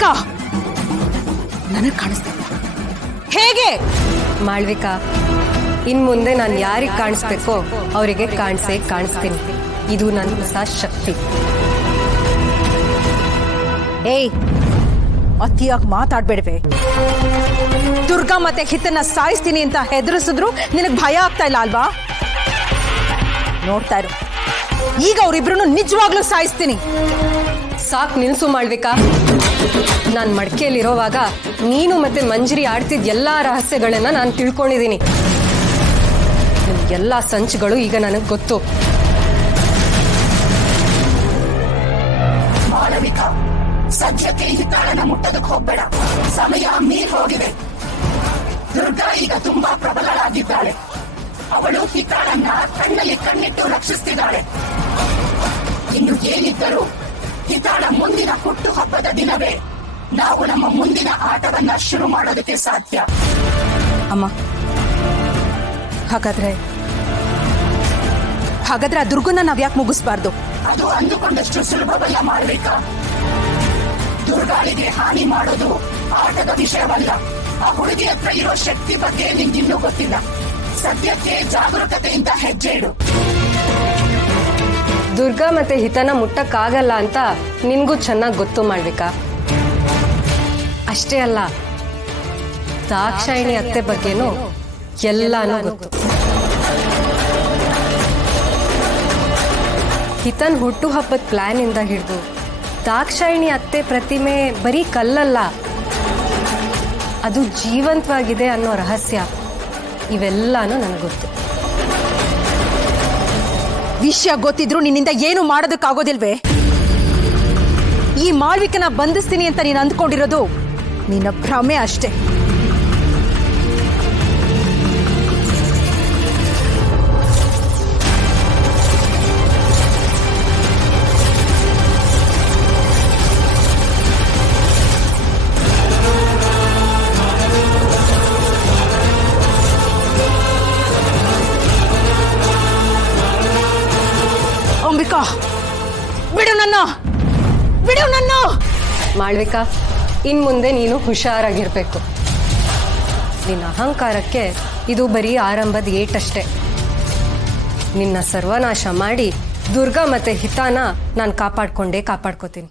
ಅಂಬಿಕಾ, ನನಗೆ ಕಾಣಿಸ್ತಾ ಇಲ್ಲ. ಹೇಗೆ? ಮಾಳ್ವಿಕಾ, ಇನ್ ಮುಂದೆ ನಾನು ಯಾರಿಗೆ ಕಾಣಿಸ್ಬೇಕೋ ಅವರಿಗೆ ಕಾಣಿಸ್ತೀನಿ. ಇದು ನನ್ನ ಹೊಸ ಶಕ್ತಿ. ಏಯ್, ಅತಿಯಾಗಿ ಮಾತಾಡ್ಬೇಡ್ವೆ. ದುರ್ಗಾ ಮತ್ತೆ ಹಿತನ್ನ ಸಾಯಿಸ್ತೀನಿ ಅಂತ ಹೆದರಿಸಿದ್ರು ನಿನಗೆ ಭಯ ಆಗ್ತಾ ಇಲ್ಲ ಅಲ್ವಾ? ನೋಡ್ತಾ ಇರು, ಈಗ ಅವರಿಬ್ರು ನಿಜವಾಗ್ಲೂ ಸಾಯಿಸ್ತೀನಿ. ಸಾಕ್ ನಿಲ್ಸು ಮಾಳ್ವಿಕಾ. ನಾನು ಮಡಿಕೆಯಲ್ಲಿರೋವಾಗ ನೀನು ಮತ್ತೆ ಮಂಜರಿ ಆಡ್ತಿದ್ದ ಎಲ್ಲಾ ರಹಸ್ಯಗಳನ್ನ ನಾನು ತಿಳ್ಕೊಂಡಿದ್ದೀನಿ. ಎಲ್ಲಾ ಸಂಚುಗಳು ಈಗ ನನಗೆ ಗೊತ್ತು. ಮಾಳವಿಕಾ, ಸದ್ಯಕ್ಕೆ ಹಿತಾಳನ ಮುಟ್ಟೋದಕ್ಕೆ ಹೋಗ್ಬೇಡ. ಸಮಯ ಮೀರ್ ಹೋಗಿದೆ. ದುರ್ಗಾ ಈಗ ತುಂಬಾ ಪ್ರಬಲಳಾಗಿದ್ದಾಳೆ. ಅವಳು ಹಿತಾಳನ್ನ ಕಣ್ಣಲ್ಲಿ ಕಣ್ಣಿಟ್ಟು ರಕ್ಷಿಸ್ತಿದ್ದಾಳೆ. ಇನ್ನು ಏನಿದ್ದರೂ ಹಿತಾಳ ಮುಂದಿನ ಹುಟ್ಟು ಹಬ್ಬದ ದಿನವೇ ನಾವು ನಮ್ಮ ಮುಂದಿನ ಆಟವನ್ನ ಶುರು ಮಾಡೋದಕ್ಕೆ ಸಾಧ್ಯ. ಅಮ್ಮ, ಹಾಗಾದ್ರೆ ಆ ದುರ್ಗನ್ನ ನಾವ್ಯಾಕೆ ಮುಗಿಸ್ಬಾರ್ದು? ಅದು ಅಂದುಕೊಂಡಷ್ಟು ಸುಲಭವಲ್ಲ ಮಾಡ್ಬೇಕಾ. ದುರ್ಗಾಳಿಗೆ ಹಾನಿ ಮಾಡೋದು ಆಟದ ವಿಷಯವಲ್ಲ. ಆ ಹುಡುಗಿ ಹತ್ರ ಇರೋ ಶಕ್ತಿ ಬಗ್ಗೆ ನಿಂಗಿನ್ನೂ ಗೊತ್ತಿಲ್ಲ. ಸದ್ಯಕ್ಕೆ ಜಾಗರೂಕತೆಯಿಂದ ಹೆಜ್ಜೆ ಇಡು. ದುರ್ಗಾ ಮತ್ತೆ ಹಿತನ ಮುಟ್ಟಕ್ಕಾಗಲ್ಲ ಅಂತ ನಿನ್ಗೂ ಚೆನ್ನಾಗಿ ಗೊತ್ತು ಮಾಳ್ವಿಕಾ. ಅಷ್ಟೇ ಅಲ್ಲ, ದಾಕ್ಷಾಯಿಣಿ ಅತ್ತೆ ಬಗ್ಗೆನೂ ಎಲ್ಲಾನು ಗೊತ್ತು. ಹಿತನ್ ಹುಟ್ಟು ಹಬ್ಬದ ಪ್ಲಾನ್ ಇಂದ ಹಿಡಿದು ದಾಕ್ಷಾಯಿಣಿ ಅತ್ತೆ ಪ್ರತಿಮೆ ಬರೀ ಕಲ್ಲಲ್ಲ, ಅದು ಜೀವಂತವಾಗಿದೆ ಅನ್ನೋ ರಹಸ್ಯ, ಇವೆಲ್ಲಾನು ನನಗೆ ಗೊತ್ತು. ವಿಷಯ ಗೊತ್ತಿದ್ರು ನಿನ್ನಿಂದ ಏನು ಮಾಡೋದಕ್ಕಾಗೋದಿಲ್ವೇ? ಈ ಮಾಳ್ವಿಕನ ಬಂಧಿಸ್ತೀನಿ ಅಂತ ನೀನು ಅಂದ್ಕೊಂಡಿರೋದು ನಿನ್ನ ಭ್ರಮೆ ಅಷ್ಟೇ. ಅಂಬಿಕಾ, ಬಿಡು ನನ್ನ. ಮಾಳ್ವಿಕಾ, ಇನ್ ಮುಂದೆ ನೀನು ಹುಷಾರಾಗಿರ್ಬೇಕು. ನಿನ್ನ ಅಹಂಕಾರಕ್ಕೆ ಇದು ಬರೀ ಆರಂಭದ ಏಟಷ್ಟೇ. ನಿನ್ನ ಸರ್ವನಾಶ ಮಾಡಿ ದುರ್ಗಾ ಮತ್ತೆ ಹಿತಾನ ನಾನು ಕಾಪಾಡ್ಕೋತೀನಿ.